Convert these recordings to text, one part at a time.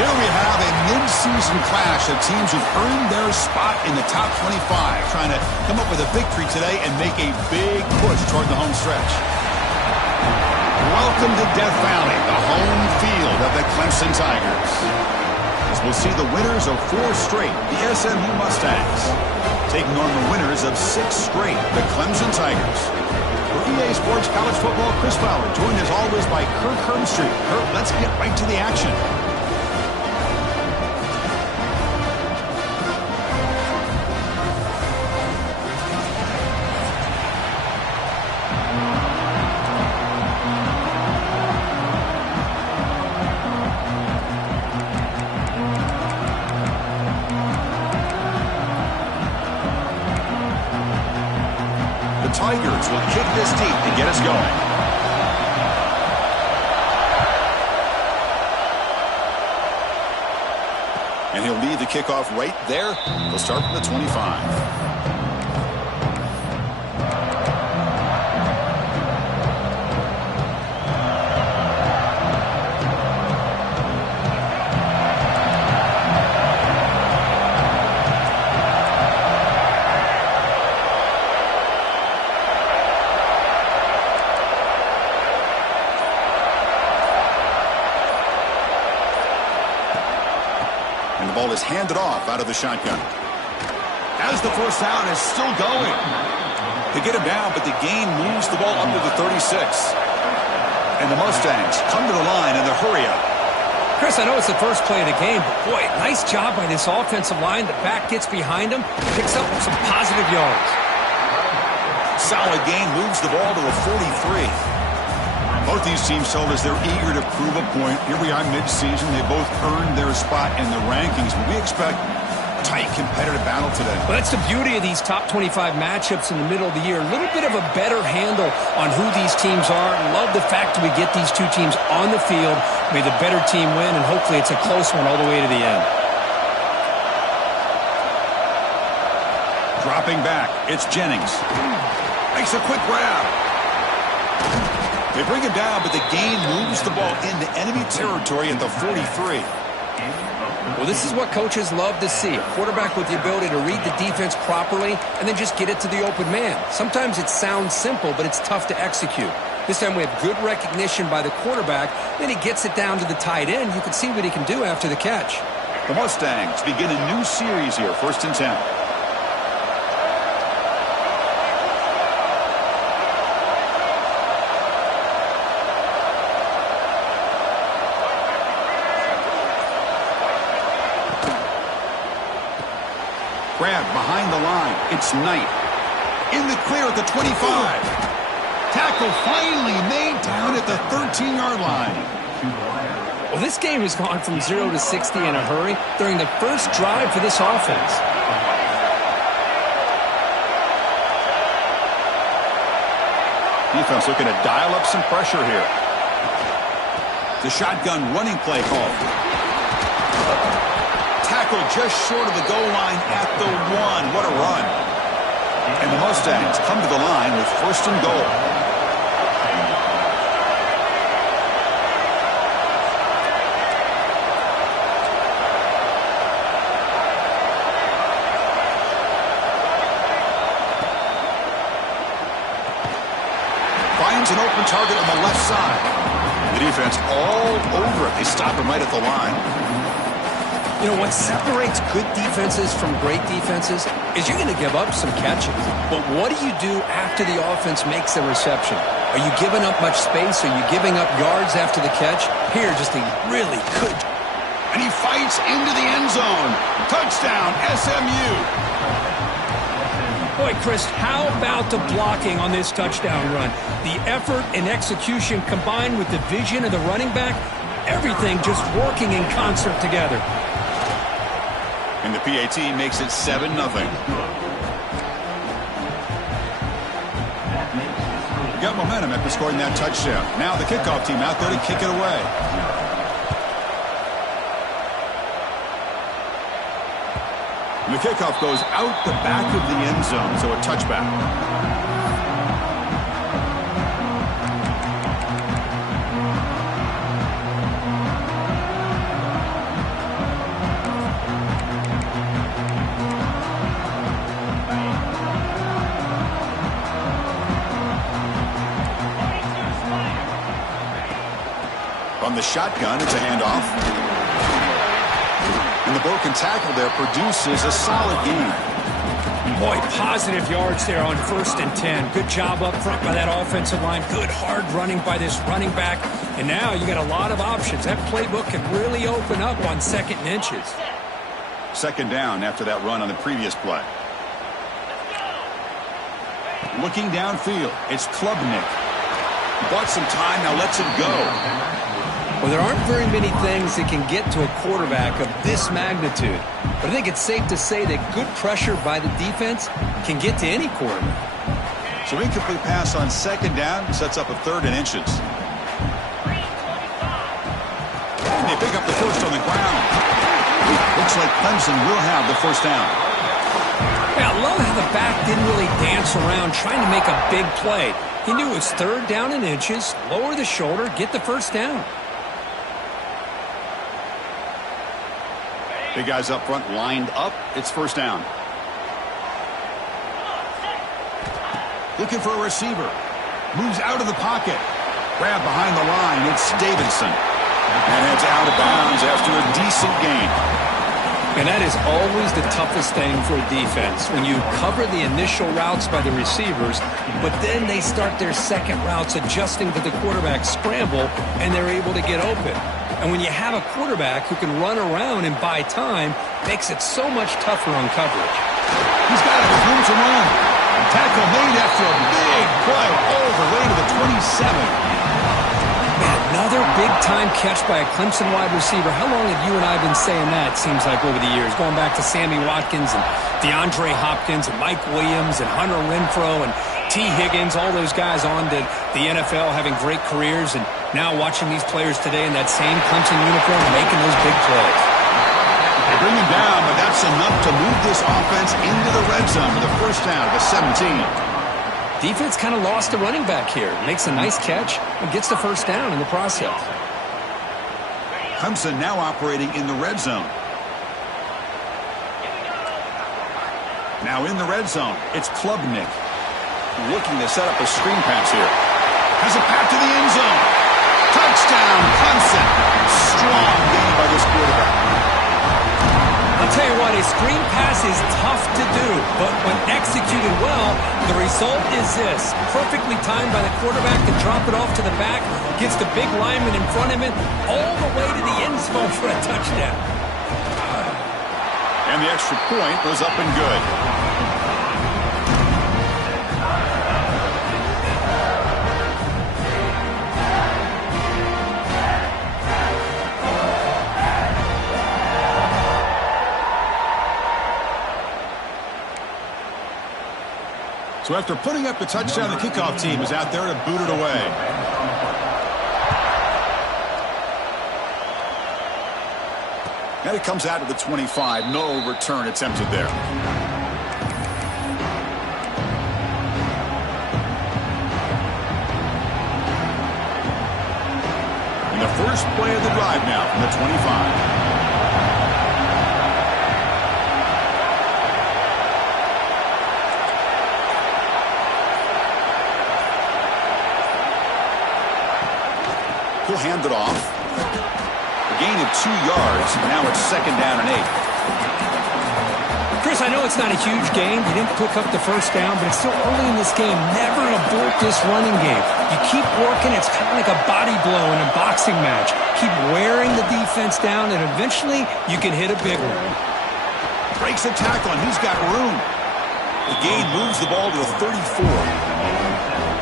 Here we have a mid-season clash of teams who've earned their spot in the top 25, trying to come up with a victory today and make a big push toward the home stretch. Welcome to Death Valley, the home field of the Clemson Tigers. As we'll see the winners of 4 straight, the SMU Mustangs, taking on the winners of 6 straight, the Clemson Tigers. For EA Sports College Football, Chris Fowler, joined as always by Kirk Hermstreet. Kirk, let's get right to the action. Tigers will kick this deep to get us going. And he'll lead the kickoff right there. He'll start from the 25. Ball is handed off out of the shotgun. As the first down is still going. They get him down, but the gain moves the ball up to the 36. And the Mustangs come to the line in the hurry up. Chris, I know it's the first play of the game, but boy, nice job by this offensive line. The back gets behind him, picks up some positive yards. Solid gain moves the ball to the 43. Both these teams told us they're eager to prove a point. Here we are mid-season. They both earned their spot in the rankings, but we expect a tight, competitive battle today. Well, that's the beauty of these top 25 matchups in the middle of the year. A little bit of a better handle on who these teams are. Love the fact that we get these two teams on the field. May the better team win, and hopefully it's a close one all the way to the end. Dropping back, it's Jennings. Makes a quick grab. They bring him down, but the gain moves the ball into enemy territory at the 43. Well, this is what coaches love to see. A quarterback with the ability to read the defense properly and then just get it to the open man. Sometimes it sounds simple, but it's tough to execute. This time we have good recognition by the quarterback. Then he gets it down to the tight end. You can see what he can do after the catch. The Mustangs begin a new series here, 1st and 10. Grab behind the line. It's Knight. In the clear at the 25. Tackle finally made down at the 13-yard line. Well, this game has gone from 0 to 60 in a hurry during the first drive for this offense. Defense looking to dial up some pressure here. The shotgun running play call. Tackle just short of the goal line at the 1. What a run. And the Mustangs come to the line with 1st and goal. Finds an open target on the left side. The defense all over it. They stop him right at the line. You know, what separates good defenses from great defenses is you're going to give up some catches. But what do you do after the offense makes a reception? Are you giving up much space? Are you giving up yards after the catch? Here, just a really good. And he fights into the end zone. Touchdown, SMU. Boy, Chris, how about the blocking on this touchdown run? The effort and execution combined with the vision of the running back, everything just working in concert together. And the PAT makes it 7-0. Got momentum after scoring that touchdown. Now the kickoff team out there to kick it away. And the kickoff goes out the back of the end zone, so a touchback. From the shotgun, it's a handoff. And the broken tackle there produces a solid gain. Boy, positive yards there on 1st and 10. Good job up front by that offensive line. Good hard running by this running back. And now you got a lot of options. That playbook can really open up on 2nd and inches. 2nd down after that run on the previous play. Looking downfield, it's Klubnik. Bought some time, now lets it go. Well, there aren't very many things that can get to a quarterback of this magnitude. But I think it's safe to say that good pressure by the defense can get to any quarterback. So incomplete pass on 2nd down sets up a 3rd and inches. And they pick up the first on the ground. Looks like Clemson will have the 1st down. Yeah, I love how the back didn't really dance around trying to make a big play. He knew it was 3rd down and inches, lower the shoulder, get the 1st down. Big guys up front lined up. It's 1st down. Looking for a receiver. Moves out of the pocket. Grab behind the line. It's Davidson. And heads out of bounds after a decent gain. And that is always the toughest thing for a defense. When you cover the initial routes by the receivers, but then they start their second routes adjusting to the quarterback scramble, and they're able to get open. And when you have a quarterback who can run around and buy time, makes it so much tougher on coverage. He's got it with room to run. Tackle made after a big play all the way to the 27. Another big-time catch by a Clemson wide receiver. How long have you and I been saying that, seems like, over the years? Going back to Sammy Watkins and DeAndre Hopkins and Mike Williams and Hunter Renfrow and T. Higgins, all those guys on to the NFL having great careers, and now watching these players today in that same Clemson uniform making those big plays. They bring him down, but that's enough to move this offense into the red zone for the 1st down at the 17. Defense kind of lost the running back here. Makes a nice catch and gets the 1st down in the process. Clemson now operating in the red zone. Now in the red zone, it's Klubnik. Looking to set up a screen pass here. Has a pass to the end zone. Touchdown, Clemson. Strong game by this quarterback. I'll tell you what, a screen pass is tough to do, but when executed well, the result is this. Perfectly timed by the quarterback to drop it off to the back, gets the big lineman in front of him, all the way to the end zone for a touchdown. And the extra point was up and good. So after putting up the touchdown, the kickoff team is out there to boot it away. And it comes out to the 25. No return attempted there. And the first play of the drive now from the 25. He'll hand it off. A gain of 2 yards. Now it's 2nd down and 8. Chris, I know it's not a huge gain. You didn't pick up the 1st down, but it's still early in this game. Never abort this running game. You keep working. It's kind of like a body blow in a boxing match. Keep wearing the defense down, and eventually you can hit a big one. Breaks a tackle, and he's got room. The gain moves the ball to the 34.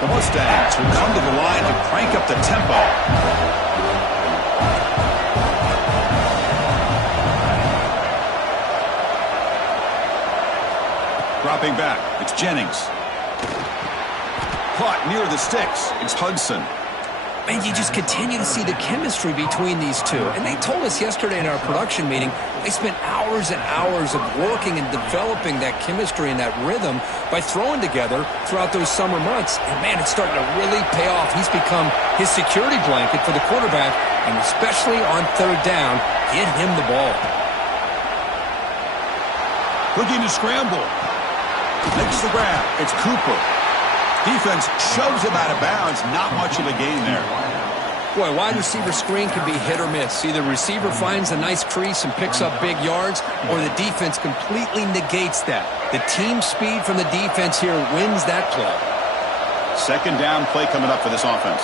The Mustangs will come to the line and crank up the tempo. Dropping back, it's Jennings. Caught near the sticks, it's Hudson. And you just continue to see the chemistry between these two. And they told us yesterday in our production meeting, they spent hours and hours of working and developing that chemistry and that rhythm by throwing together throughout those summer months. And, man, it's starting to really pay off. He's become his security blanket for the quarterback, and especially on 3rd down, get him the ball. Looking to scramble. Makes the grab. It's Cooper. Defense shoves him out of bounds. Not much of a gain there. Boy, wide receiver screen can be hit or miss. Either receiver finds a nice crease and picks up big yards, or the defense completely negates that. The team speed from the defense here wins that play. Second down play coming up for this offense.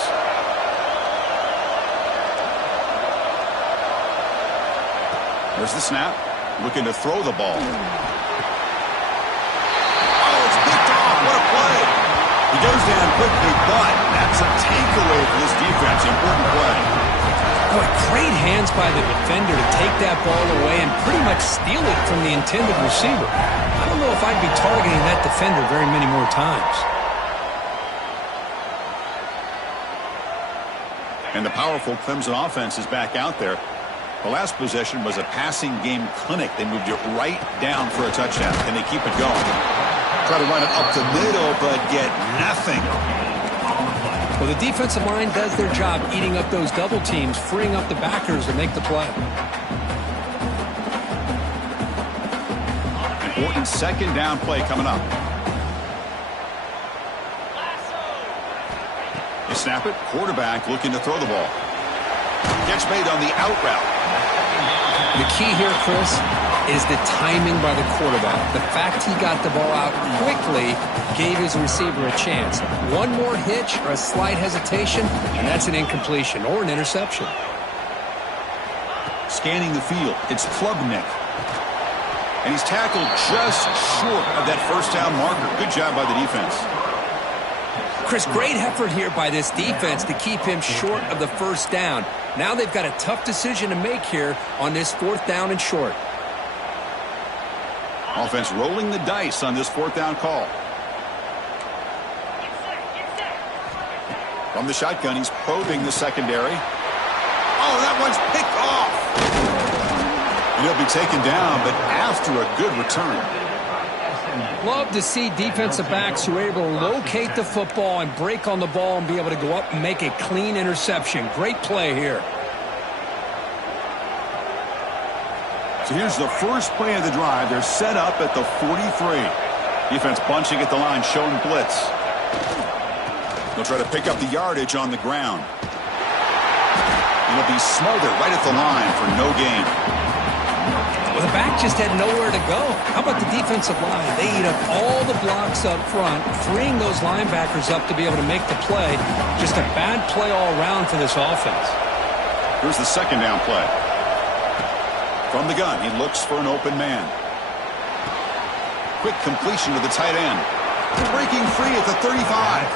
There's the snap. Looking to throw the ball. Oh, it's picked off. What a play. He goes down quickly, but that's a takeaway for this defense. Important play. Boy, great hands by the defender to take that ball away and pretty much steal it from the intended receiver. I don't know if I'd be targeting that defender very many more times. And the powerful Clemson offense is back out there. The last possession was a passing game clinic. They moved it right down for a touchdown. Can they keep it going? Try to run it up the middle, but get nothing. Well, the defensive line does their job eating up those double teams, freeing up the backers to make the play. Important second down play coming up. You snap it. Quarterback looking to throw the ball. Catch made on the out route. The key here, Chris, is the timing by the quarterback. The fact he got the ball out quickly gave his receiver a chance. One more hitch or a slight hesitation, and that's an incompletion or an interception. Scanning the field, it's Klubnik. And he's tackled just short of that first down marker. Good job by the defense. Chris, great effort here by this defense to keep him short of the first down. Now they've got a tough decision to make here on this fourth down and short. Offense rolling the dice on this fourth down call. From the shotgun, he's probing the secondary. Oh, that one's picked off. And he'll be taken down, but after a good return. Love to see defensive backs who are able to locate the football and break on the ball and be able to go up and make a clean interception. Great play here. So here's the first play of the drive. They're set up at the 43. Defense bunching at the line, showing blitz. They'll try to pick up the yardage on the ground. It'll be smothered right at the line for no gain. Well, the back just had nowhere to go. How about the defensive line? They eat up all the blocks up front, freeing those linebackers up to be able to make the play. Just a bad play all around for this offense. Here's the second down play. From the gun, he looks for an open man. Quick completion to the tight end. Breaking free at the 35.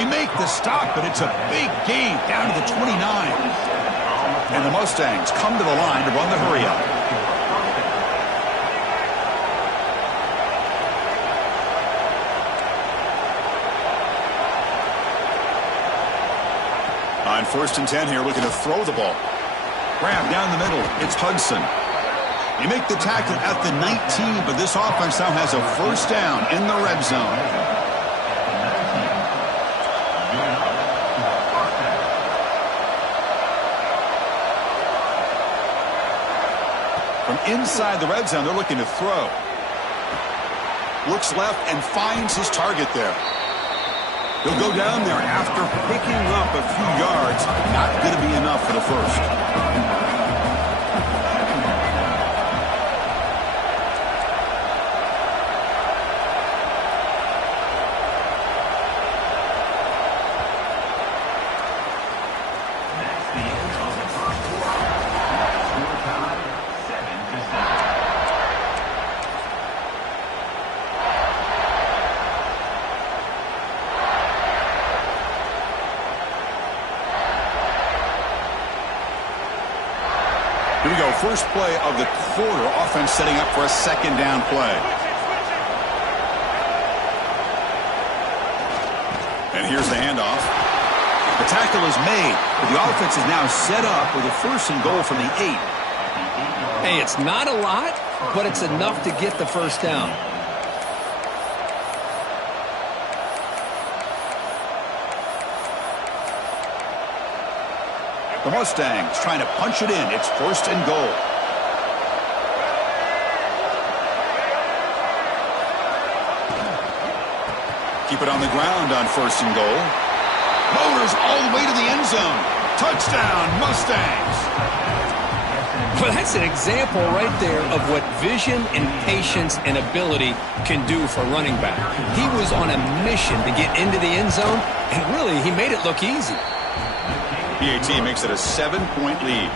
They make the stop, but it's a big gain down to the 29. And the Mustangs come to the line to run the hurry-up. On 1st and 10 here, looking to throw the ball. Grab down the middle. It's Hudson. You make the tackle at the 19, but this offense now has a first down in the red zone. From inside the red zone, they're looking to throw. Looks left and finds his target there. He'll go down there after picking up a few yards. Not going to be enough for the first. Here we go, first play of the quarter. Offense setting up for a second down play. And here's the handoff. The tackle is made, but the offense is now set up with a first and goal from the 8. Hey, it's not a lot, but it's enough to get the first down. The Mustangs trying to punch it in. It's first and goal. Keep it on the ground on first and goal. Motors goes all the way to the end zone. Touchdown, Mustangs. Well, that's an example right there of what vision and patience and ability can do for a running back. He was on a mission to get into the end zone, and really, he made it look easy. PAT makes it a 7-point lead.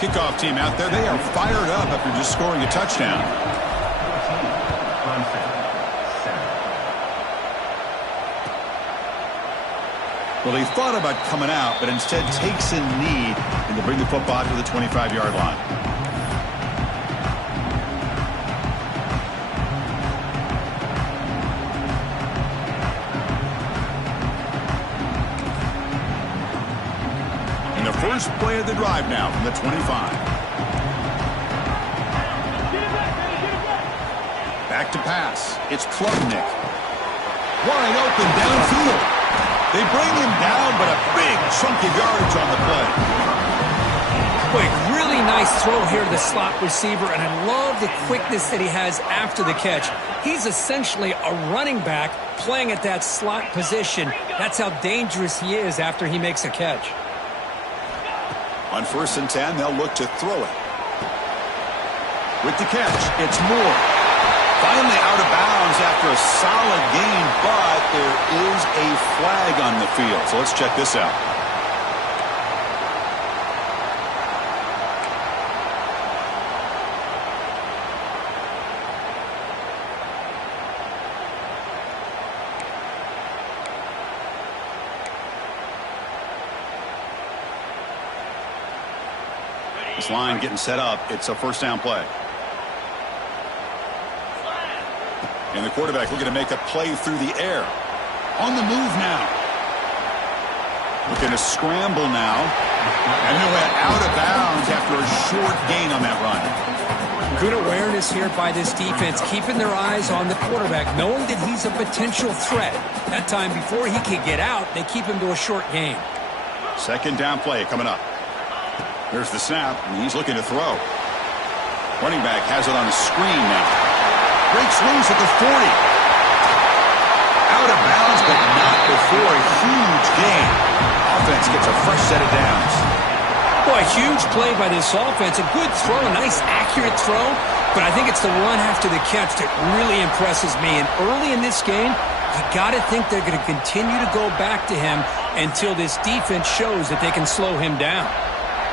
Kickoff team out there, they are fired up after just scoring a touchdown. Well, he thought about coming out, but instead takes a knee and to bring the football to the 25-yard line. And the first play of the drive now from the 25. Back to pass. It's Klubnik. Wide open downfield. They bring him down, but a big chunk of yardage on the play. Boy, really nice throw here to the slot receiver, and I love the quickness that he has after the catch. He's essentially a running back playing at that slot position. That's how dangerous he is after he makes a catch. On 1st and 10, they'll look to throw it. With the catch, it's Moore. Finally out of bounds after a solid gain, but there is a flag on the field. So let's check this out. This line getting set up. It's a first down play. And the quarterback looking to make a play through the air. On the move now. Looking to scramble now. And he went out of bounds after a short gain on that run. Good awareness here by this defense, keeping their eyes on the quarterback, knowing that he's a potential threat. That time before he could get out, they keep him to a short gain. Second down play coming up. There's the snap, and he's looking to throw. Running back has it on the screen now. Breaks loose at the 40. Out of bounds, but not before a huge gain. Offense gets a fresh set of downs. Boy, huge play by this offense. A good throw, a nice accurate throw. But I think it's the run after the catch that really impresses me. And early in this game, you got to think they're going to continue to go back to him until this defense shows that they can slow him down.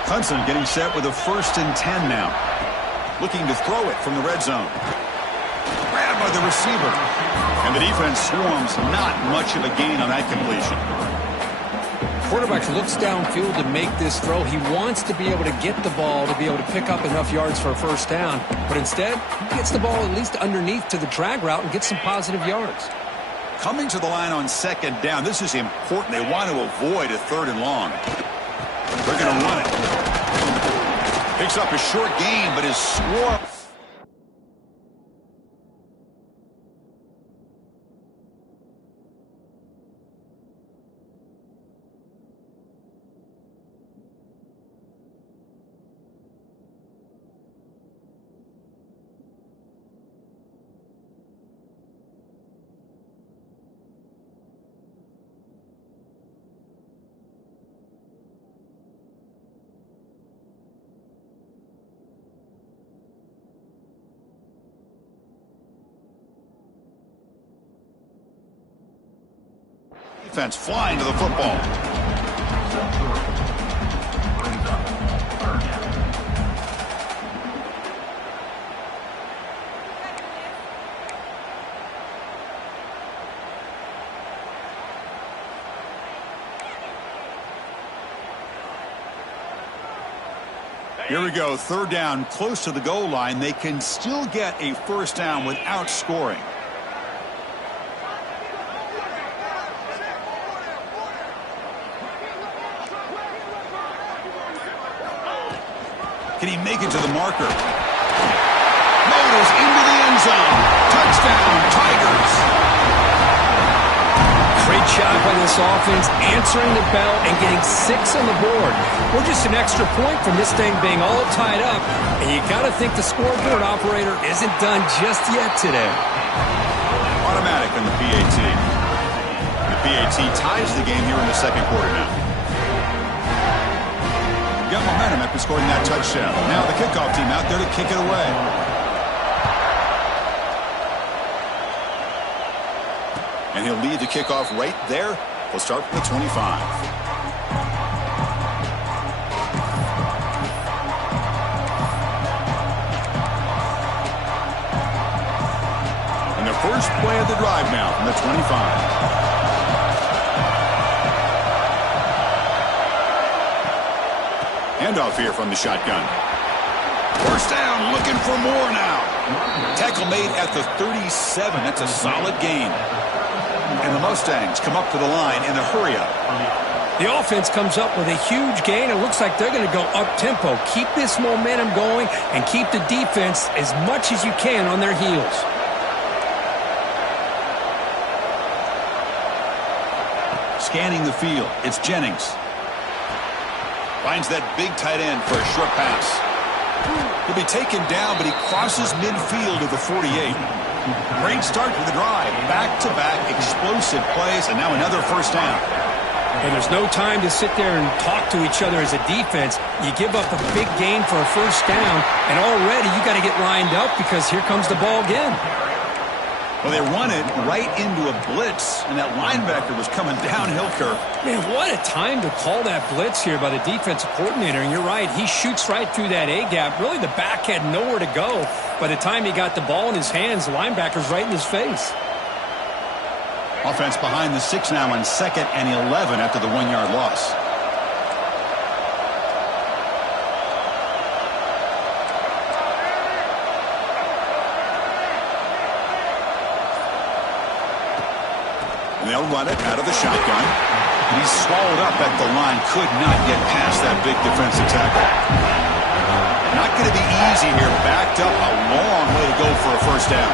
Clemson getting set with a 1st and 10 now. Looking to throw it from the red zone. Grabbed by the receiver. And the defense swarms. Not much of a gain on that completion. Quarterback looks downfield to make this throw. He wants to be able to get the ball to be able to pick up enough yards for a first down. But instead, he gets the ball at least underneath to the drag route and gets some positive yards. Coming to the line on 2nd down. This is important. They want to avoid a 3rd and long. They're going to run it. Picks up a short gain, but is swarmed. Defense flying to the football. Here we go, 3rd down, close to the goal line. They can still get a first down without scoring. Can he make it to the marker? Motors into the end zone. Touchdown, Tigers. Great job by this offense, answering the bell and getting 6 on the board. We're just an extra point from this thing being all tied up, and you got to think the scoreboard operator isn't done just yet today. Automatic on the PAT. The PAT ties the game here in the second quarter now. Got momentum after scoring that touchdown. Now the kickoff team out there to kick it away. And he'll lead the kickoff right there. We'll start from the 25. And the first play of the drive now from the 25. Handoff here from the shotgun. First down, looking for more now. Tackle made at the 37. That's a solid gain. And the Mustangs come up to the line in a hurry-up. The offense comes up with a huge gain. It looks like they're going to go up-tempo. Keep this momentum going and keep the defense as much as you can on their heels. Scanning the field, it's Jennings. Finds that big tight end for a short pass. He'll be taken down, but he crosses midfield to the 48. Great start to the drive. Back-to-back explosive plays, and now another first down. And there's no time to sit there and talk to each other as a defense. You give up a big gain for a first down, and already you got to get lined up because here comes the ball again. Well, they run it right into a blitz, and that linebacker was coming downhill, Kirk. Man, what a time to call that blitz here by the defensive coordinator. And you're right, he shoots right through that A-gap. Really, the back had nowhere to go. By the time he got the ball in his hands, the linebacker's right in his face. Offense behind the 6 now on 2nd and 11 after the 1-yard loss. And they'll run it out of the shotgun. And he's swallowed up at the line. Could not get past that big defensive tackle. Not going to be easy here. Backed up a long way to go for a first down.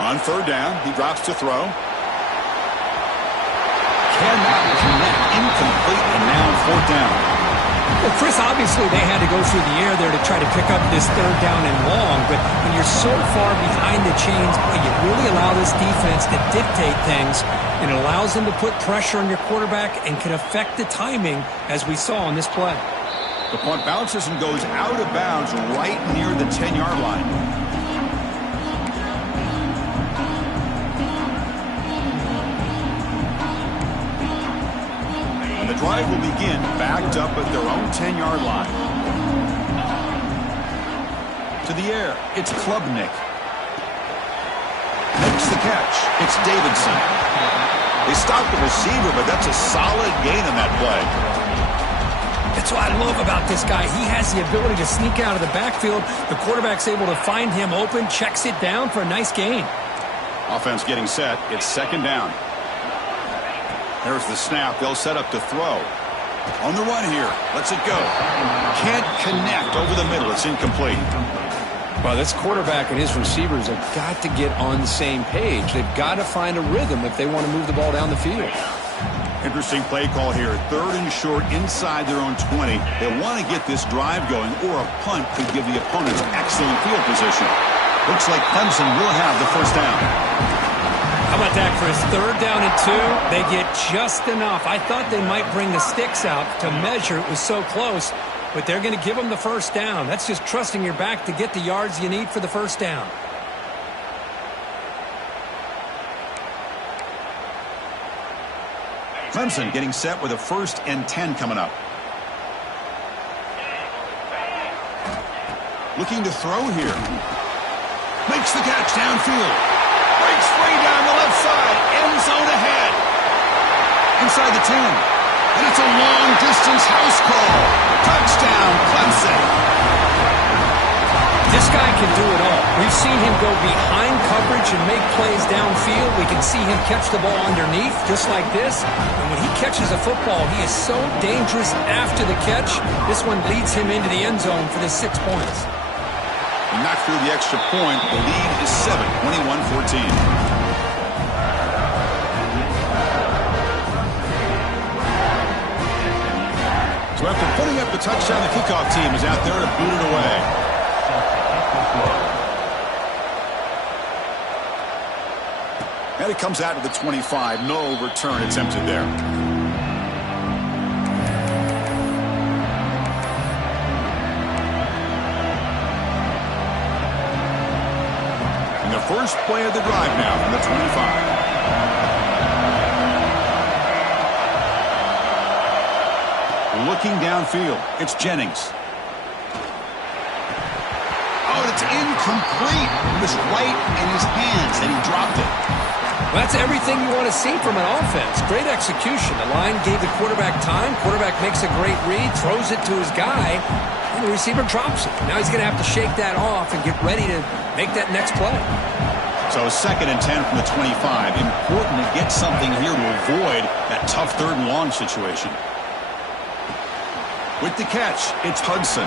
On 3rd down, he drops to throw. Cannot connect, incomplete, and now 4th down. Well, Chris, obviously they had to go through the air there to try to pick up this 3rd down and long, but when you're so far behind the chains, you really allow this defense to dictate things, and it allows them to put pressure on your quarterback and can affect the timing, as we saw on this play. The punt bounces and goes out of bounds right near the 10-yard line. The drive will begin backed up at their own 10-yard line. To the air, it's Klubnik. Makes the catch. It's Davidson. They stop the receiver, but that's a solid gain on that play. That's what I love about this guy. He has the ability to sneak out of the backfield. The quarterback's able to find him open, checks it down for a nice gain. Offense getting set. It's 2nd down. There's the snap. They'll set up to throw. On the run here. Lets it go. Can't connect over the middle. It's incomplete. Well, this quarterback and his receivers have got to get on the same page. They've got to find a rhythm if they want to move the ball down the field. Interesting play call here. 3rd and short inside their own 20. They want to get this drive going, or a punt could give the opponents excellent field position. Looks like Clemson will have the first down. How about that, Chris? 3rd down and 2. They get just enough. I thought they might bring the sticks out to measure. It was so close, but they're going to give them the first down. That's just trusting your back to get the yards you need for the first down. Clemson getting set with a 1st and 10 coming up. Looking to throw here. Makes the catch downfield. Breaks free down the left side. End zone ahead. Inside the 10. And it's a long-distance house call. Touchdown, Clemson. This guy can do it all. We've seen him go behind coverage and make plays downfield. We can see him catch the ball underneath, just like this. And when he catches a football, he is so dangerous after the catch. This one leads him into the end zone for the 6 points. He knocked through the extra point. The lead is 7, 21-14. So after putting up the touchdown, the kickoff team is out there to boot it away. And it comes out to the 25. No return attempted there. And the first play of the drive now from the 25. Looking downfield, it's Jennings. Oh, it's incomplete. It was right in his hands, and he dropped it. Well, that's everything you want to see from an offense. Great execution. The line gave the quarterback time. Quarterback makes a great read, throws it to his guy, and the receiver drops it. Now he's going to have to shake that off and get ready to make that next play. So 2nd and 10 from the 25. Important to get something here to avoid that tough 3rd and long situation. With the catch, it's Hudson.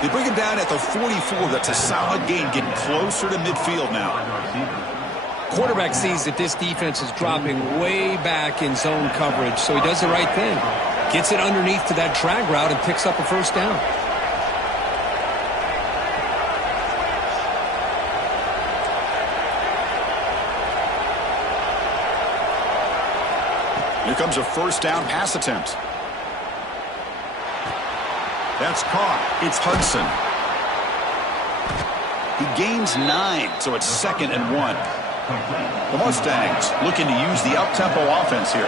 They bring him down at the 44. That's a solid gain, getting closer to midfield now. Quarterback sees that this defense is dropping way back in zone coverage, so he does the right thing. Gets it underneath to that drag route and picks up a first down. Here comes a first down pass attempt. That's caught. It's Hudson. He gains 9, so it's 2nd and 1. The Mustangs looking to use the up-tempo offense here.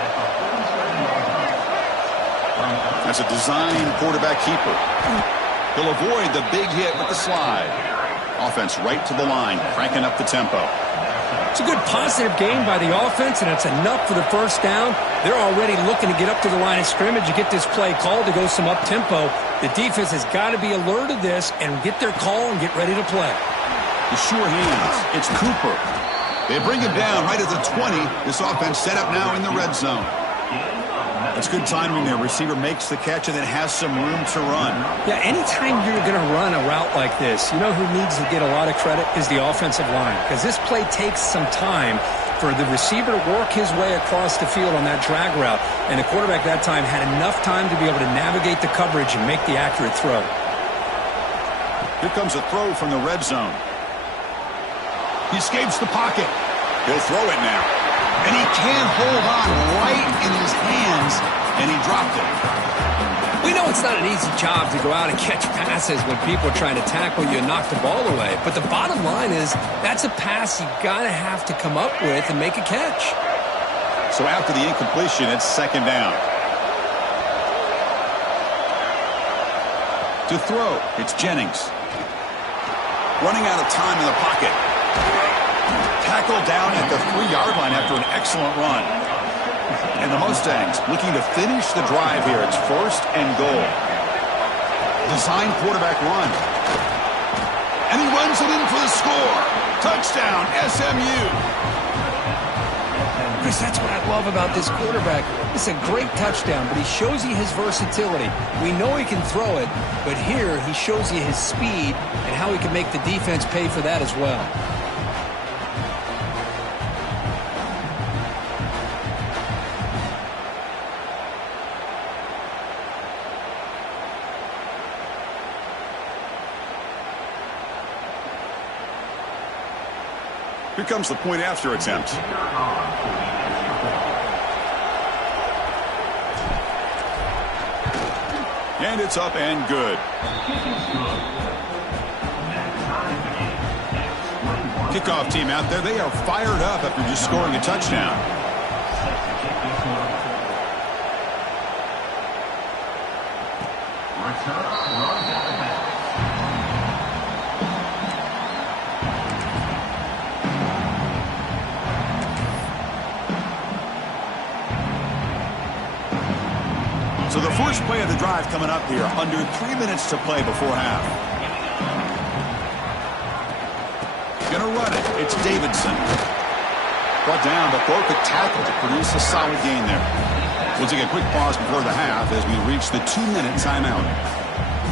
That's a design quarterback keeper. He'll avoid the big hit with the slide. Offense right to the line, cranking up the tempo. It's a good positive game by the offense, and it's enough for the first down. They're already looking to get up to the line of scrimmage and get this play called to go some up-tempo. The defense has got to be alert of this and get their call and get ready to play. The sure hands. It's Cooper. They bring him down right at the 20. This offense set up now in the red zone. That's good timing there. Receiver makes the catch and then has some room to run. Yeah, anytime you're going to run a route like this, you know who needs to get a lot of credit is the offensive line, because this play takes some time for the receiver to work his way across the field on that drag route, and the quarterback that time had enough time to be able to navigate the coverage and make the accurate throw. Here comes a throw from the red zone. He escapes the pocket. He'll throw it now. And he can't hold on right in his hands, and he dropped it. We know it's not an easy job to go out and catch passes when people are trying to tackle you and knock the ball away. But the bottom line is that's a pass you got to have to come up with and make a catch. So after the incompletion, it's 2nd down. To throw, it's Jennings. Running out of time in the pocket. Tackled down at the 3-yard line after an excellent run. And the Mustangs looking to finish the drive here. It's 1st and goal. Design quarterback run. And he runs it in for the score. Touchdown, SMU. Chris, that's what I love about this quarterback. It's a great touchdown, but he shows you his versatility. We know he can throw it, but here he shows you his speed and how he can make the defense pay for that as well. Here comes the point after attempt. And it's up and good. Kickoff team out there, they are fired up after just scoring a touchdown. So the first play of the drive coming up here, under 3 minutes to play before half. Gonna run it. It's Davidson. Brought down, but broke a tackle to produce a solid gain there. We'll take a quick pause before the half as we reach the 2-minute timeout.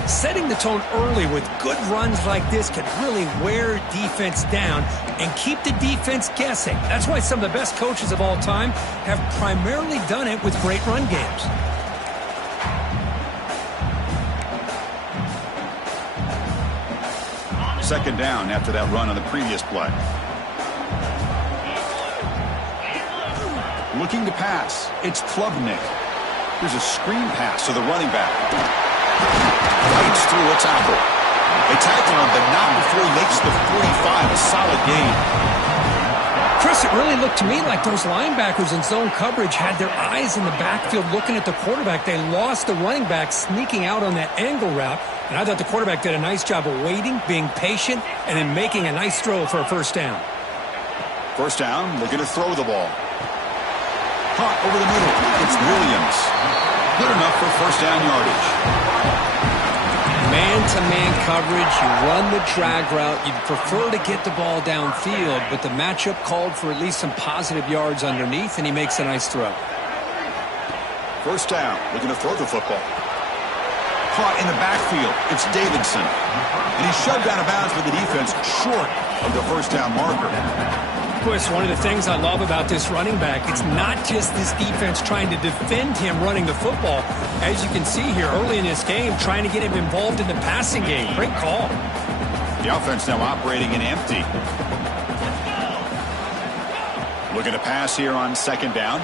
Setting the tone early with good runs like this can really wear defense down and keep the defense guessing. That's why some of the best coaches of all time have primarily done it with great run games. Second down after that run on the previous play. Looking to pass. It's Klubnik. Here's a screen pass to the running back. Fights through a tackle. They tackle him, but not before he makes the 45. A solid gain. Chris, it really looked to me like those linebackers in zone coverage had their eyes in the backfield looking at the quarterback. They lost the running back sneaking out on that angle route. And I thought the quarterback did a nice job of waiting, being patient, and then making a nice throw for a first down. First down, looking to throw the ball. Caught over the middle. It's Williams. Good enough for first down yardage. Man-to-man coverage, you run the drag route. You'd prefer to get the ball downfield, but the matchup called for at least some positive yards underneath, and he makes a nice throw. First down, looking to throw the football. Caught in the backfield. It's Davidson. And he's shoved out of bounds with the defense short of the first down marker. Chris, one of the things I love about this running back, it's not just this defense trying to defend him running the football. As you can see here early in this game, trying to get him involved in the passing game. Great call. The offense now operating in empty. Looking to pass here on second down.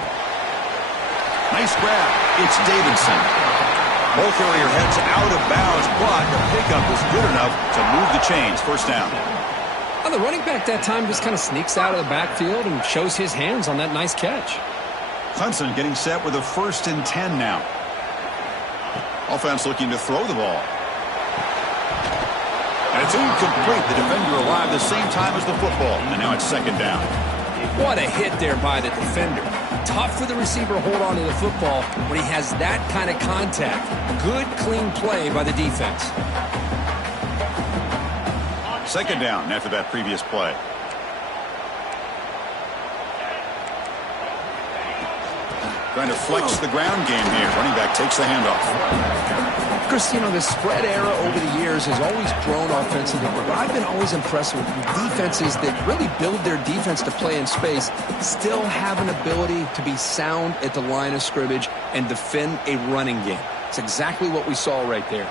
Nice grab. It's Davidson. Ball carrier heads out of bounds, but the pickup is good enough to move the chains. First down. Well, the running back that time just kind of sneaks out of the backfield and shows his hands on that nice catch. Clemson getting set with a 1st and 10 now. Offense looking to throw the ball. And it's incomplete. The defender arrived the same time as the football. And now it's second down. What a hit there by the defender. Tough for the receiver to hold on to the football when he has that kind of contact. Good, clean play by the defense. Second down after that previous play. Trying to flex the ground game here. Running back takes the handoff. Chris, you know, the spread era over the years has always grown offensively, but I've been always impressed with defenses that really build their defense to play in space, still have an ability to be sound at the line of scrimmage and defend a running game. It's exactly what we saw right there.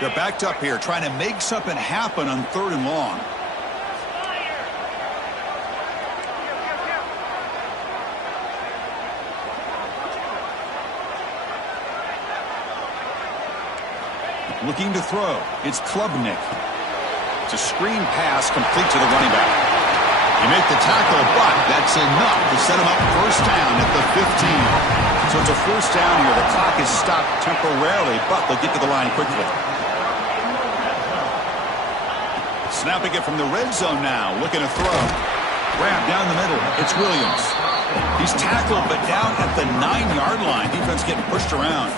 They're backed up here, trying to make something happen on 3rd and long. Looking to throw. It's Klubnik. It's a screen pass complete to the running back. You make the tackle, but that's enough to set him up first down at the 15. So it's a first down here. The clock is stopped temporarily, but they'll get to the line quickly. Snapping it from the red zone now. Looking to throw. Grab down the middle. It's Williams. He's tackled, but down at the 9-yard line. Defense getting pushed around.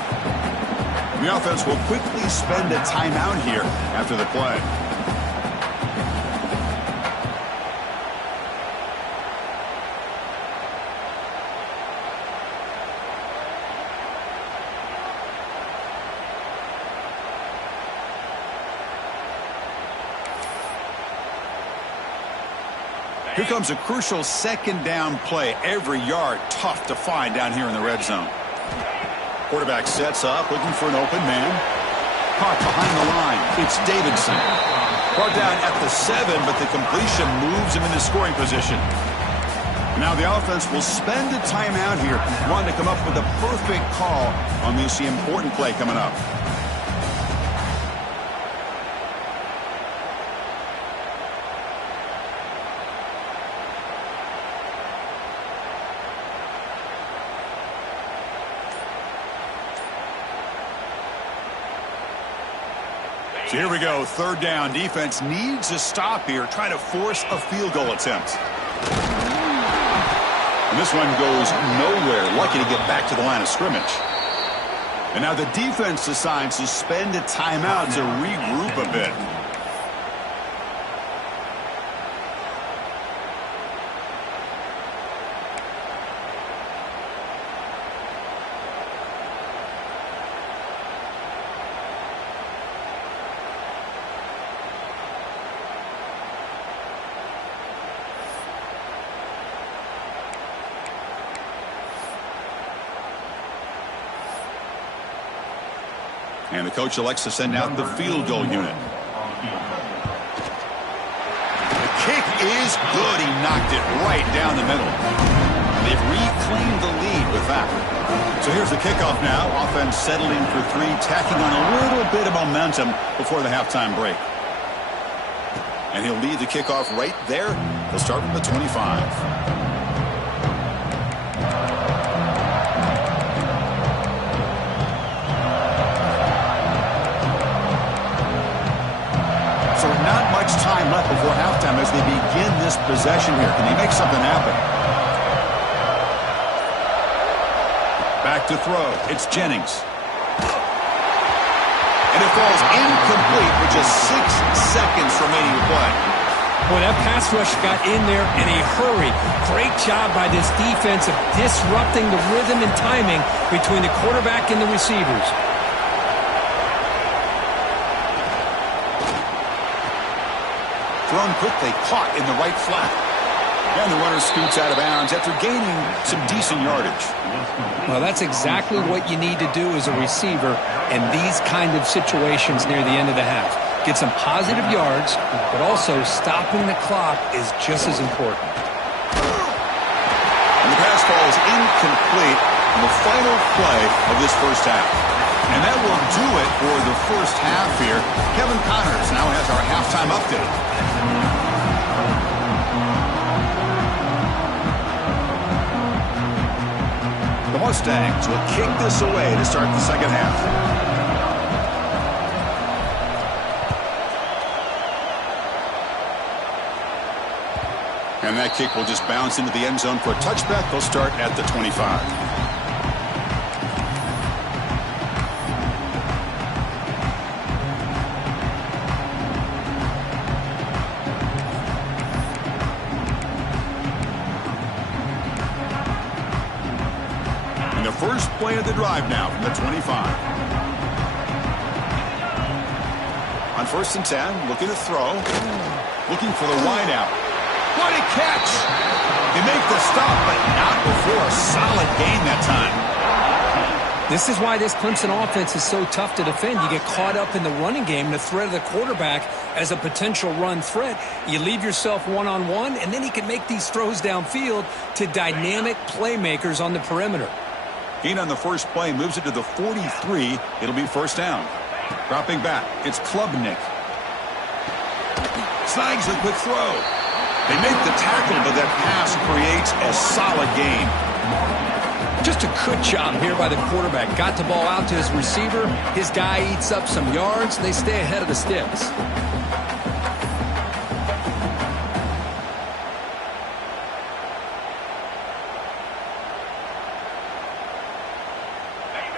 The offense will quickly spend a timeout here after the play. Here comes a crucial second down play. Every yard tough to find down here in the red zone. Quarterback sets up, looking for an open man. Caught behind the line. It's Davidson. Brought down at the 7, but the completion moves him into scoring position. Now the offense will spend a timeout here, wanting to come up with a perfect call on this important play coming up. So here we go, 3rd down. Defense needs a stop here, trying to force a field goal attempt. And this one goes nowhere. Lucky to get back to the line of scrimmage. And now the defense decides to spend a timeout to regroup a bit. And the coach elects to send out the field goal unit. The kick is good. He knocked it right down the middle. They've reclaimed the lead with that. So here's the kickoff now. Offense settling for three, tacking on a little bit of momentum before the halftime break. And he'll lead the kickoff right there. He'll start from the 25. So not much time left before halftime as they begin this possession here. Can they make something happen? Back to throw. It's Jennings. And it falls incomplete with just 6 seconds remaining to play. Boy, that pass rush got in there in a hurry. Great job by this defense of disrupting the rhythm and timing between the quarterback and the receivers. Thrown quickly, caught in the right flat. And the runner scoots out of bounds after gaining some decent yardage. Well, that's exactly what you need to do as a receiver in these kind of situations near the end of the half. Get some positive yards, but also stopping the clock is just as important. And the pass falls incomplete on the final play of this first half. And that will do it for the first half here. Kevin Connors now has our halftime update. The Mustangs will kick this away to start the second half. And that kick will just bounce into the end zone for a touchback. They'll start at the 25. First play of the drive now from the 25. On 1st and 10, looking to throw. Looking for the wide out. What a catch! They make the stop, but not before a solid gain that time. This is why this Clemson offense is so tough to defend. You get caught up in the running game, the threat of the quarterback as a potential run threat. You leave yourself one-on-one, and then he can make these throws downfield to dynamic playmakers on the perimeter. Gain on the first play moves it to the 43. It'll be first down. Dropping back, it's Klubnik. Snags a quick throw. They make the tackle, but that pass creates a solid gain. Just a good job here by the quarterback. Got the ball out to his receiver. His guy eats up some yards. They stay ahead of the sticks.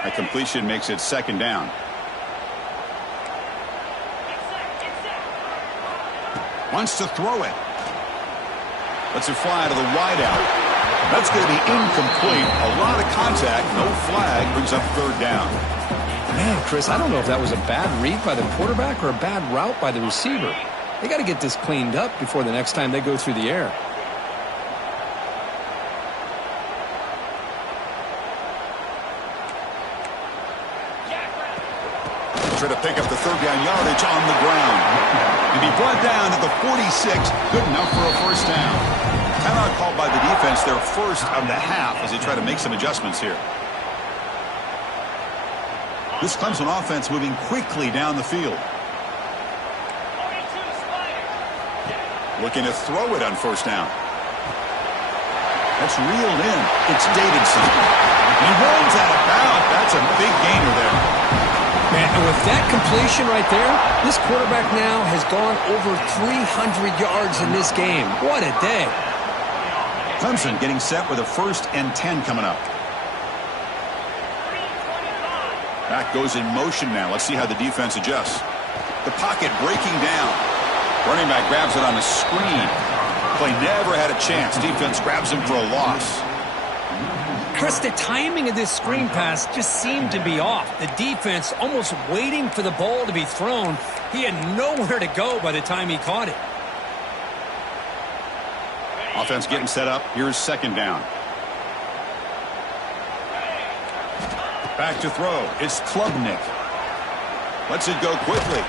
A completion makes it second down. Wants to throw it. Lets it fly to the wideout. That's going to be incomplete. A lot of contact. No flag. Brings up third down. Man, Chris, I don't know if that was a bad read by the quarterback or a bad route by the receiver. They got to get this cleaned up before the next time they go through the air. Try to pick up the third down yardage on the ground. And be brought down to the 46. Good enough for a first down. Timeout called by the defense, their first of the half as they try to make some adjustments here. This Clemson offense moving quickly down the field. Looking to throw it on first down. That's reeled in. It's Davidson. He rolls out of bounds. That's a big gainer there. Man, and with that completion right there, this quarterback now has gone over 300 yards in this game. What a day. Clemson getting set with a 1st and 10 coming up. Back goes in motion now. Let's see how the defense adjusts. The pocket breaking down. Running back grabs it on a screen. Play never had a chance. Defense grabs him for a loss. Chris, the timing of this screen pass just seemed to be off. The defense almost waiting for the ball to be thrown. He had nowhere to go by the time he caught it. Offense getting set up. Here's second down. Back to throw. It's Klubnik. Lets it go quickly.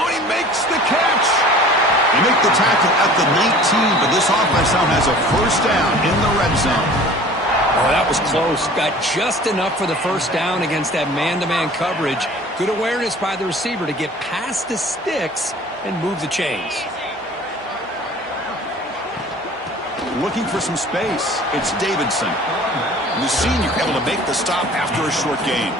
Oh, he makes the catch. They make the tackle at the 19, but this offense now has a first down in the red zone. Oh, that was close. Got just enough for the first down against that man-to-man coverage. Good awareness by the receiver to get past the sticks and move the chains. Looking for some space. It's Davidson. The senior able to make the stop after a short gain.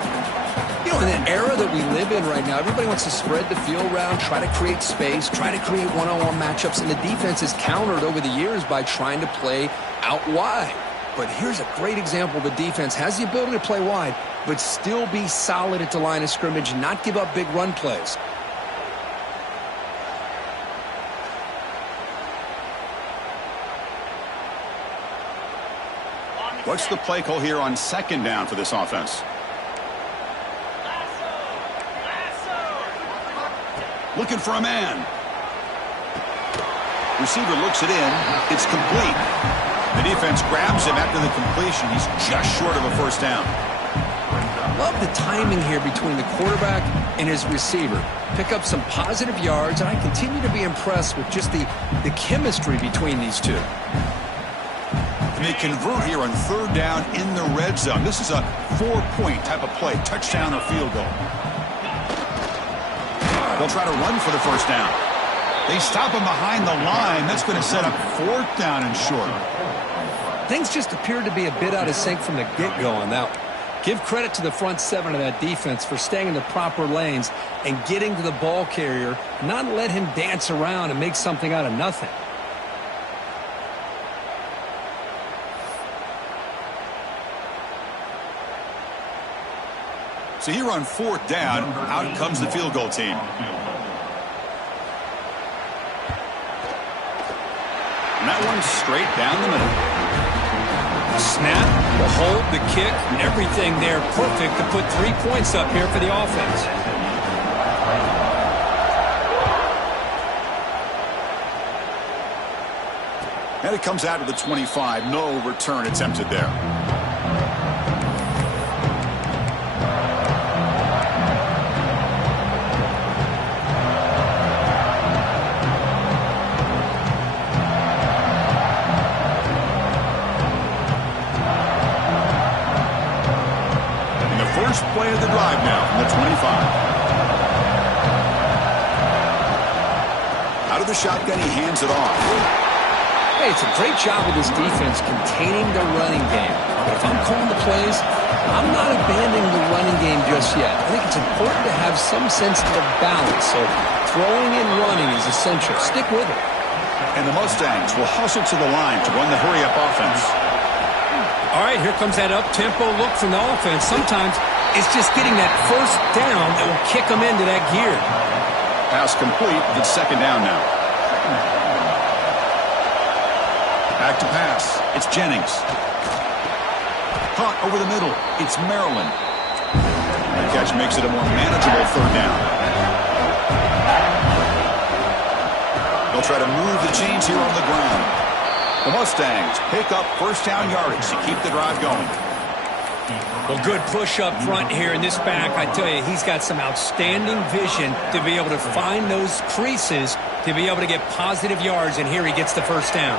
You know, in an era that we live in right now, everybody wants to spread the field around, try to create space, try to create one-on-one matchups, and the defense is countered over the years by trying to play out wide. But here's a great example. The defense has the ability to play wide, but still be solid at the line of scrimmage, not give up big run plays. What's the play call here on second down for this offense? Looking for a man. Receiver looks it in. It's complete. The defense grabs him after the completion. He's just short of a first down. Love the timing here between the quarterback and his receiver. Pick up some positive yards, and I continue to be impressed with just the chemistry between these two. And they convert here on third down in the red zone. This is a 4-point type of play, touchdown or field goal. They'll try to run for the first down. They stop him behind the line. That's going to set up fourth down and short. Things just appeared to be a bit out of sync from the get-go on that one. Give credit to the front seven of that defense for staying in the proper lanes and getting to the ball carrier, not let him dance around and make something out of nothing. So here on fourth down, out comes the field goal team. And that one's straight down the middle. Snap, the hold, the kick, everything there perfect to put 3 points up here for the offense. And it comes out of the 25. No return attempted there. First play of the drive now from the 25. Out of the shotgun, he hands it off. Hey, it's a great job of this defense containing the running game. But if I'm calling the plays, I'm not abandoning the running game just yet. I think it's important to have some sense of balance. So throwing and running is essential. Stick with it. And the Mustangs will hustle to the line to run the hurry-up offense. All right, here comes that up-tempo look from the offense. Sometimes it's just getting that first down that will kick them into that gear. Pass complete. It's second down now. Back to pass. It's Jennings. Caught over the middle. It's Maryland. The catch makes it a more manageable third down. They'll try to move the chains here on the ground. The Mustangs pick up first down yardage to keep the drive going. Well, good push up front here in this back. I tell you, he's got some outstanding vision to be able to find those creases to be able to get positive yards, and here he gets the first down.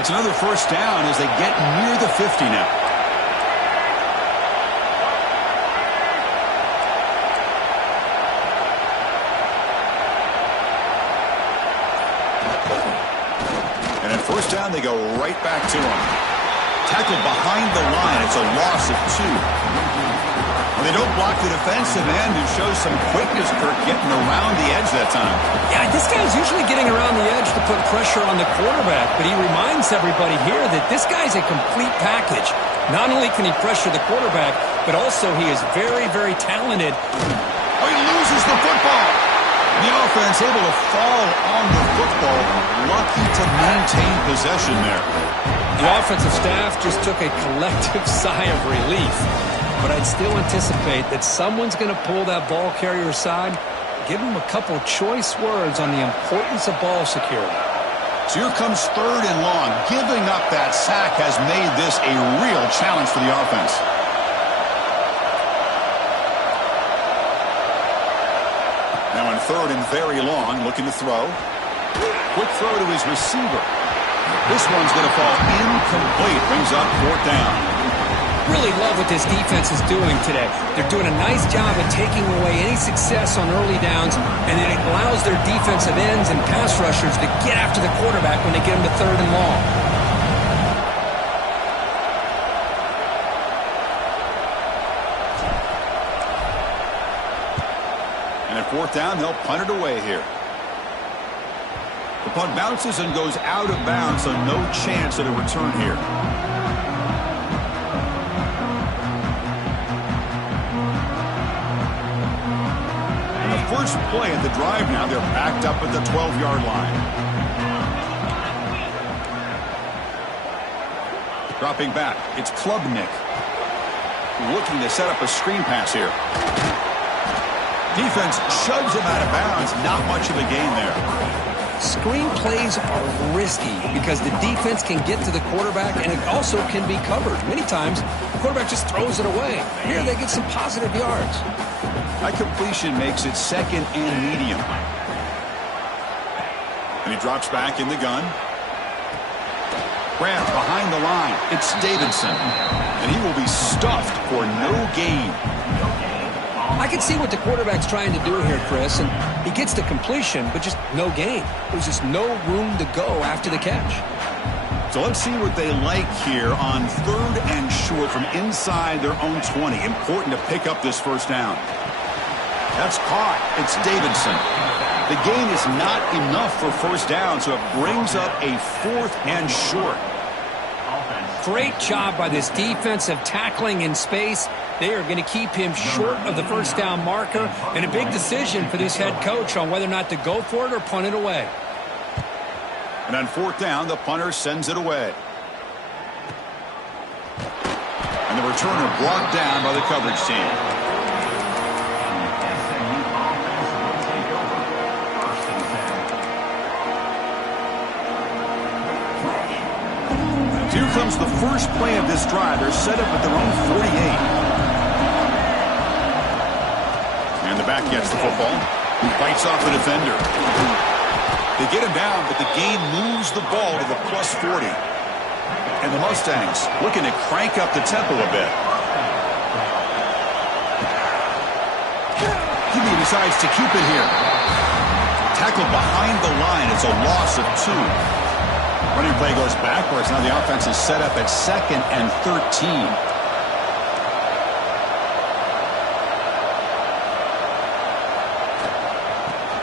It's another first down as they get near the 50 now. And at first down, they go right back to him. Tackled behind the line. It's a loss of 2. Well, they don't block the defensive end, who shows some quickness, Kirk, getting around the edge that time. Yeah, this guy's usually getting around the edge to put pressure on the quarterback, but he reminds everybody here that this guy's a complete package. Not only can he pressure the quarterback, but also he is very, very talented. Oh, he loses the football. The offense able to fall on the football. Lucky to maintain possession there. The offensive staff just took a collective sigh of relief. But I'd still anticipate that someone's going to pull that ball carrier aside, give him a couple choice words on the importance of ball security. So here comes third and long. Giving up that sack has made this a real challenge for the offense. third and very long, looking to throw. Quick throw to his receiver. This one's going to fall incomplete. Brings up fourth down. Really love what this defense is doing today. They're doing a nice job of taking away any success on early downs, and then it allows their defensive ends and pass rushers to get after the quarterback when they get them to third and long. And at fourth down, they'll punt it away here. The punt bounces and goes out of bounds, so no chance at a return here. And the first play at the drive now, they're backed up at the 12-yard line. Dropping back, it's Klubnik. Looking to set up a screen pass here. Defense shoves him out of bounds. Not much of a gain there. Screen plays are risky because the defense can get to the quarterback, and it also can be covered. Many times, the quarterback just throws it away. Here they get some positive yards. That completion makes it second and medium. And he drops back in the gun. Grant behind the line. It's Davidson. And he will be stuffed for no gain. I can see what the quarterback's trying to do here, Chris, and he gets the completion, but just no gain. There's just no room to go after the catch. So let's see what they like here on third and short from inside their own 20. Important to pick up this first down. That's caught. It's Davidson. The gain is not enough for first down, so it brings up a fourth and short. Great job by this defensive tackling in space. They are going to keep him short of the first down marker, and a big decision for this head coach on whether or not to go for it or punt it away. And on fourth down, the punter sends it away. And the returner brought down by the coverage team. Here comes the first play of this drive. They're set up at their own 48. And the back gets the football. He bites off the defender. They get him down, but the gain moves the ball to the plus 40. And the Mustangs looking to crank up the tempo a bit. He decides to keep it here. Tackled behind the line. It's a loss of 2. Running play goes backwards. Now the offense is set up at second and 13.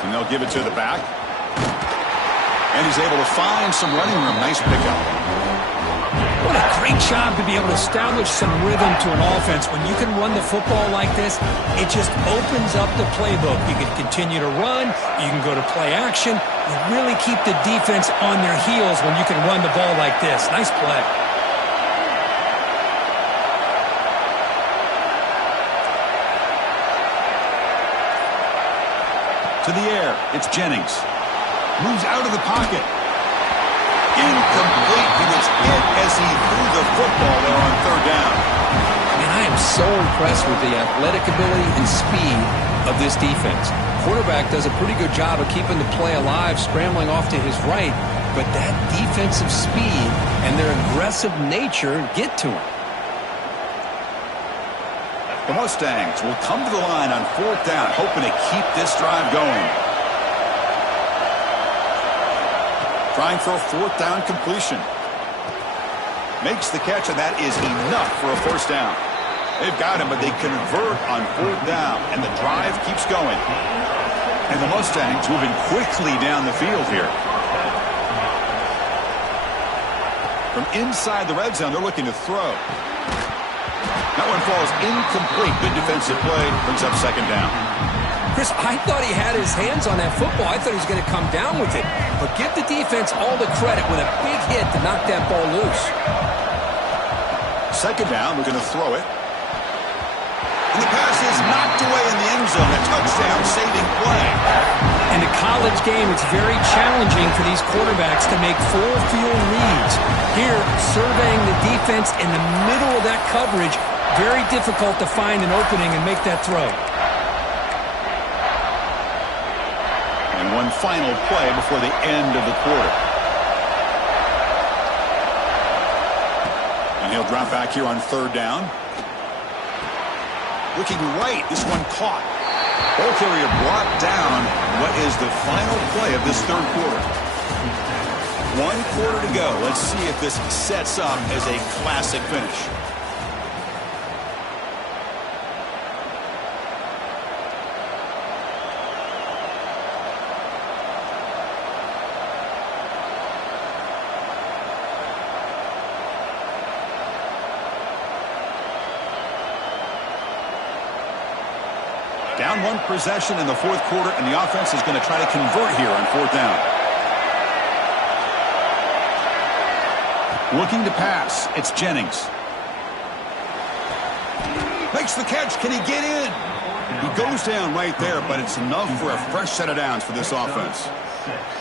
And they'll give it to the back. And he's able to find some running room. Nice pickup. What a great job to be able to establish some rhythm to an offense. When you can run the football like this, it just opens up the playbook. You can continue to run. You can go to play action. You really keep the defense on their heels when you can run the ball like this. Nice play. To the air, it's Jennings. Moves out of the pocket. Incomplete. He was hit as he threw the football there on third down. Man, I am so impressed with the athletic ability and speed of this defense. Quarterback does a pretty good job of keeping the play alive, scrambling off to his right, but that defensive speed and their aggressive nature get to him. The Mustangs will come to the line on fourth down, hoping to keep this drive going. Trying for a fourth down completion. Makes the catch, and that is enough for a first down. They've got him, but they convert on fourth down, and the drive keeps going. And the Mustangs moving quickly down the field here. From inside the red zone, they're looking to throw. That one falls incomplete. Good defensive play. Brings up second down. Chris, I thought he had his hands on that football. I thought he was going to come down with it. But give the defense all the credit with a big hit to knock that ball loose. Second down, we're going to throw it. And the pass is knocked away in the end zone. A touchdown saving play. In a college game, it's very challenging for these quarterbacks to make full field reads. Here, surveying the defense in the middle of that coverage, very difficult to find an opening and make that throw. one final play before the end of the quarter. And he'll drop back here on third down. Looking right, this one caught. Ball carrier brought down. What is the final play of this third quarter? 1 quarter to go. Let's see if this sets up as a classic finish. Down 1 possession in the fourth quarter, and the offense is going to try to convert here on fourth down. Looking to pass. It's Jennings. Makes the catch. Can he get in? He goes down right there, but it's enough for a fresh set of downs for this offense.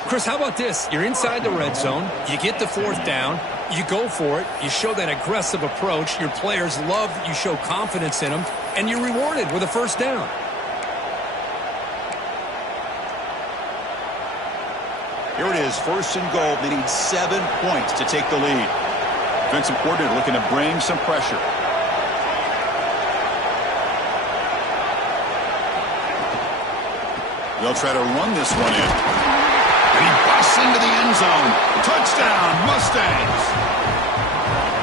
Chris, how about this? You're inside the red zone. You get the fourth down. You go for it. You show that aggressive approach. Your players love that you show confidence in them, and you're rewarded with a first down. Here it is, first and goal. They need 7 points to take the lead. Defensive coordinator looking to bring some pressure. They'll try to run this one in. And he busts into the end zone. Touchdown, Mustangs.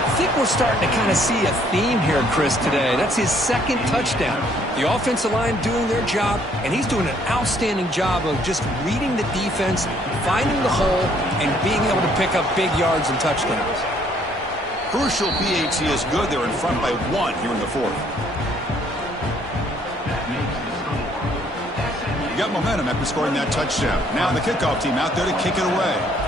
I think we're starting to kind of see a theme here, Chris, today. That's his second touchdown. The offensive line doing their job, and he's doing an outstanding job of just reading the defense, finding the hole, and being able to pick up big yards and touchdowns. Crucial PAT is good. They're in front by 1 here in the fourth. You got momentum after scoring that touchdown. Now the kickoff team out there to kick it away.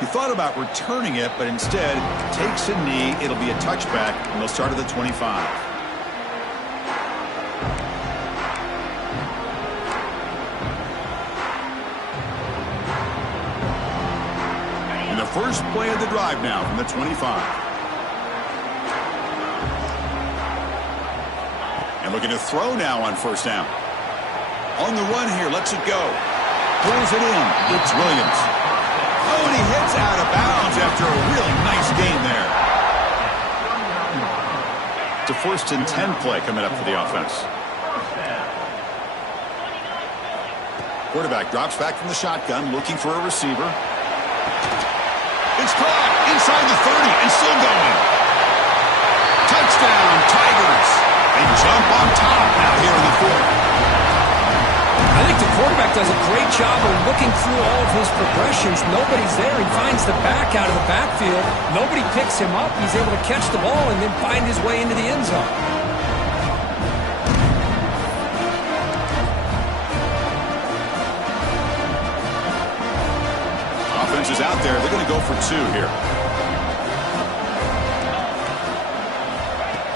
He thought about returning it, but instead takes a knee. It'll be a touchback, and they'll start at the 25. And the first play of the drive now from the 25. And looking to throw now on first down. On the run here, lets it go. Pulls it in. It's Williams. Oh, and he hits out of bounds after a really nice gain there. It's a 1st and 10 play coming up for the offense. Quarterback drops back from the shotgun, looking for a receiver. It's caught inside the 30 and still going. Touchdown, Tigers. They jump on top out here in the fourth. I think the quarterback does a great job of looking through all of his progressions. Nobody's there. He finds the back out of the backfield. Nobody picks him up. He's able to catch the ball and then find his way into the end zone. Offense is out there. They're going to go for 2 here.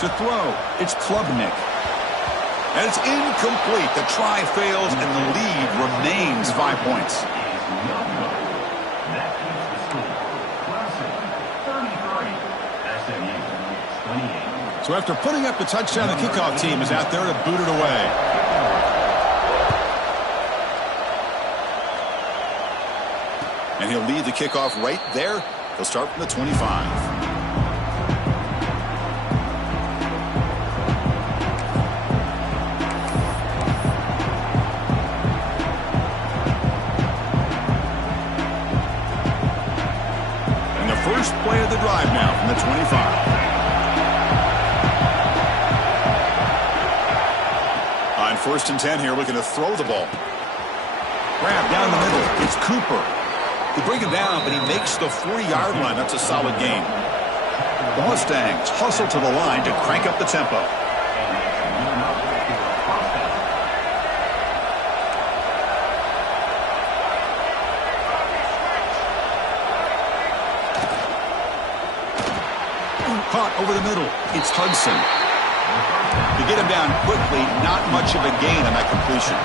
To throw, it's Klubnik. And it's incomplete. The try fails, and the lead remains 5 points. So after putting up the touchdown, the kickoff team is out there to boot it away. And he'll lead the kickoff right there. He'll start from the 25. First play of the drive now from the 25. On 1st and 10 here, looking to throw the ball. Grab down the middle. It's Cooper. They bring him down, but he makes the 40-yard line. That's a solid gain. The Mustangs hustle to the line to crank up the tempo. Caught over the middle. It's Hudson. To get him down quickly, not much of a gain on that completion.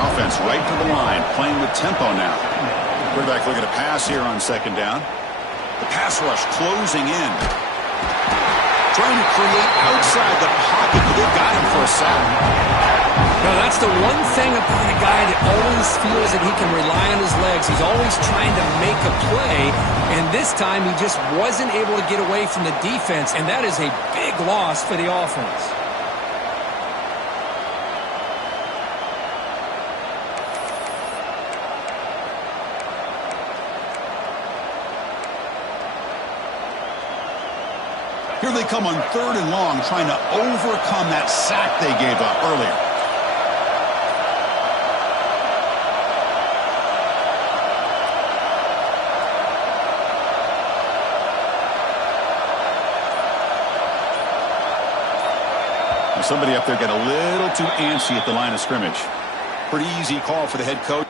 Offense right to the line, playing with tempo now. Quarterback looking to pass here on 2nd down. The pass rush closing in. trying to create outside the pocket, but they've got him for a sack. Now, that's the one thing about a guy that always feels that he can rely on his legs. He's always trying to make a play, and this time he just wasn't able to get away from the defense, and that is a big loss for the offense. Here they come on 3rd and long, trying to overcome that sack they gave up earlier. Somebody up there got a little too antsy at the line of scrimmage. Pretty easy call for the head coach.